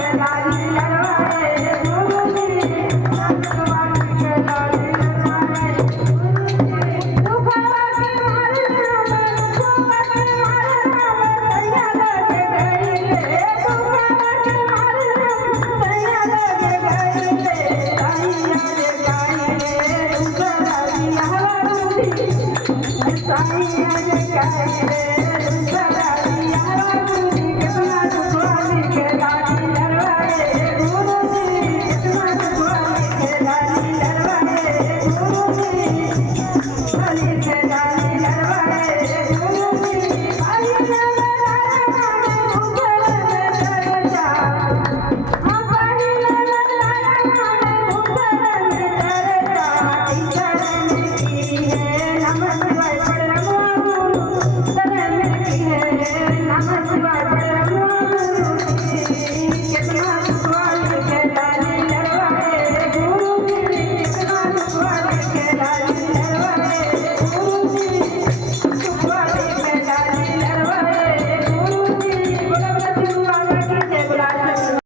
Sai, ai, ai, ai, ai. yeah.